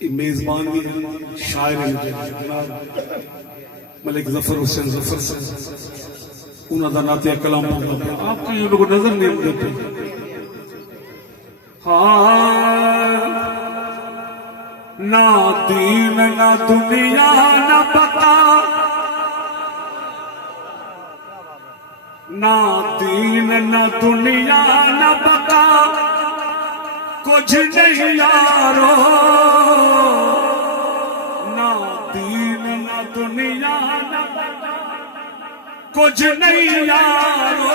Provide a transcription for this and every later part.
میزبان بھی شاعر ہیں جناب ملک ظفر حسین ظفر سے انہوں کا ناطے کلام ہوگا آپ کو یہ لوگ نظر نہیں دیتے نہ دین نہ دنیا نہ بقا نہ دین نہ دنیا نہ بقا کچھ نہیں یارو نہ دین نہ دنیا نہ بقا کچھ نہیں یارو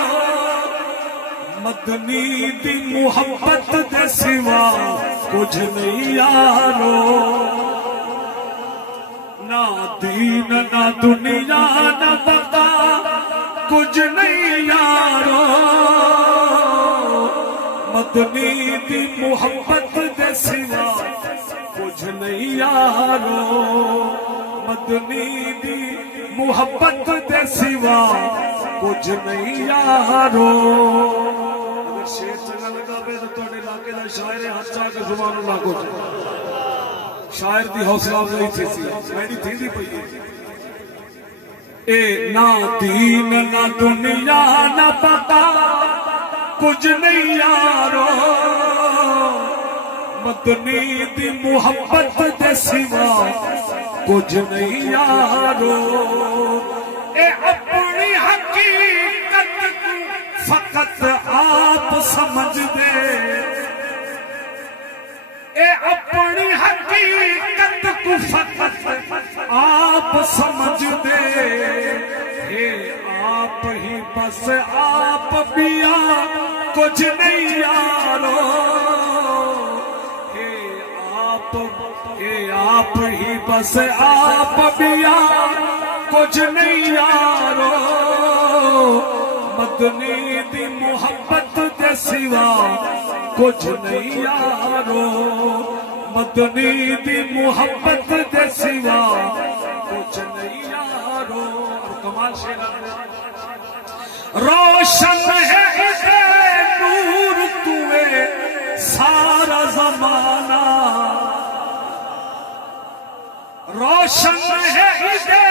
مدنی دی محبت دے سوا کچھ نہیں یارو نہ دین نہ دنیا نہ بقا کچھ نہیں یارو مدنی دی محبت دے سوا کچھ نہیں یارو مدنی دی محبت دے سوا کچھ نہیں یارو اگر شیر چنگا لگا بے تو توڑے علاقے دا شاعر ہاتھ چاہ کے زبان اللہ کو شاعر دی حوصلہ نہیں تھی سی میری تھی دی پئی اے نہ دین نہ دنیا نہ بقا کچھ نہیں یارو مدنی دی محبت دے سوا کچھ نہیں یارو اے اپنی حقیقت کو فقط آپ سمجھ دے اے اپنی حقیقت کو فقط آپ سمجھ دے اے آپ ہی بس آپ بیا کچھ نہیں یارو اے آپ ہی بس آپ بیا کچھ نہیں یارو مدنی دی محبت دے سوا کچھ نہیں یارو مدنی دی محبت دے سوا کچھ نہیں یارو اور کمال شیران روشن ہے اسے نور توے سارا زمانہ روشن ہے اسے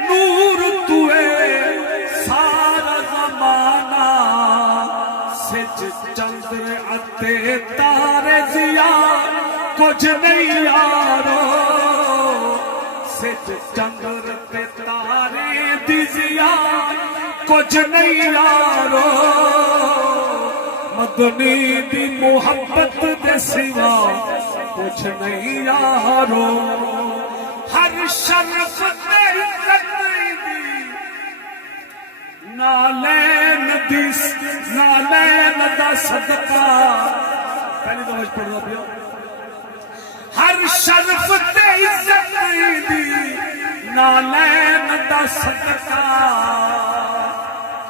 نور توے سارا زمانہ سچ چندر اتے تارے زیا کچھ نہیں یارو سچ چندر اتے تارے دی زیا کچھ نہیں یارو مدنی دی محبت دے سوا کچھ نہیں یارو ہر شرف دے دی نالین دا صدقہ پہلی دفعہ پڑھ رہا پیا ہر شرف دے عزت دی نالین دا صدقہ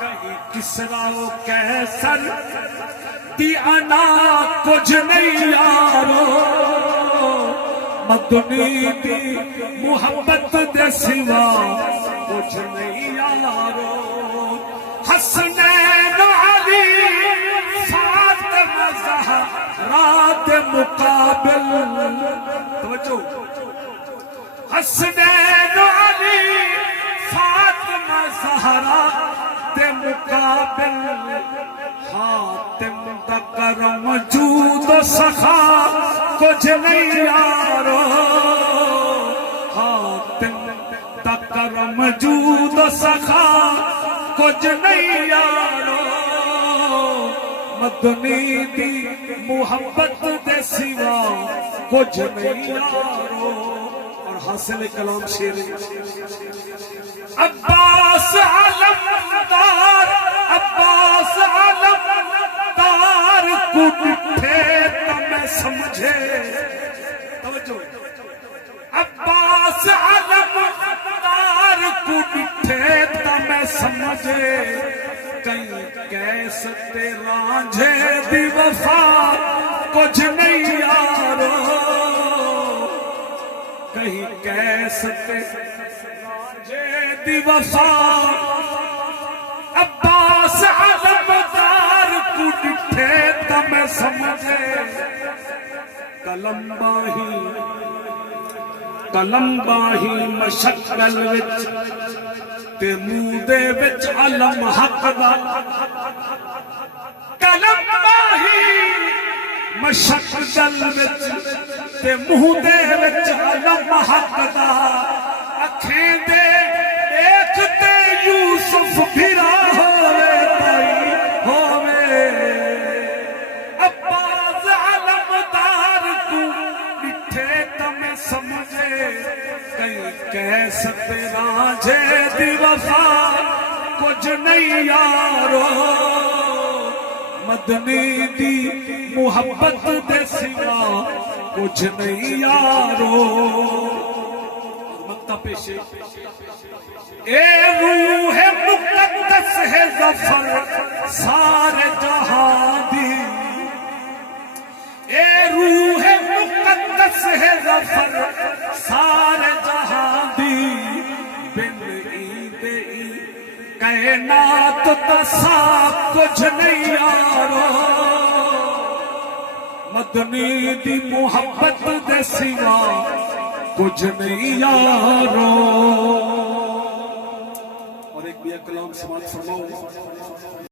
کہیں کسرا و کیسر دی انا کچھ نہیں یارو مدنی دی محبت دے سوا کچھ نہیں یارو حسنین علی فاطمہ زہرا دے مقابل توجہ حسنین علی فاطمہ زہرا دے مقابل حاتم دا کرم جود و سخا کچھ نہیں یارو حاتم دا کرم جود و سخا کچھ نہیں یارو مدنی دی محبت دے سوا کچھ نہیں یارو اور حاصل کلام شیر عباس علمدار عباس علمدار کو ڈٹھے تو میں سمجھے توجہ عباس علمدار کو ڈٹھے تو میں سمجھے کہیں کیسے رانجھے دی وفا کچھ نہیں یارو کہیں کیسے رانجھے دی وفا عباس علمدار کو ڈٹھے تو میں سمجھے ਕਲਮ ਬਾਹੀ ਮਸ਼ਕਲ ਵਿੱਚ ਤੇ ਮੂੰਹ ਦੇ ਵਿੱਚ ਅਲਮ ਹੱਕ ਦਾ ਕਲਮ ਬਾਹੀ ਮਸ਼ਕਲ ਵਿੱਚ ਤੇ ਮੂੰਹ ਦੇ ਵਿੱਚ ਅਲਮ ਹੱਕ ਦਾ ਅੱਖਾਂ ਦੇ ਦੇਖ ਤੇ ਯੂਸਫ ਫਿਰਾ ਹੋਵੇ ਭਾਈ ਹੋਵੇ ਅੱਬਾਸ ਅਲਮਦਾਰ ਤੂੰ ਮਿੱਠੇ ਤਮੇ ਸਮਝੇ ਕਈ ਕਹਿ ਸਕਦੇ ਰਾਂਝੇ ਦੀ ਵਫਾ ਕੁਝ ਨਹੀਂ ਯਾਰੋ ਮਦਨੀ ਦੀ ਮੁਹੱਬਤ ਦੇ ਸਿਵਾ ਕੁਝ ਨਹੀਂ ਯਾਰੋ ਮਕਤਾ ਪੇਸ਼ੇ اے روح مقدس ہے ظفر سارے جہاں دی اے روح مقدس ہے ظفر سارے جہاں دی بن عید کائنات تسا کچھ نہیں یارو مدنی دی محبت دے سوا کچھ نہیں یارو اور ایک بھی کلام سماعت فرماؤ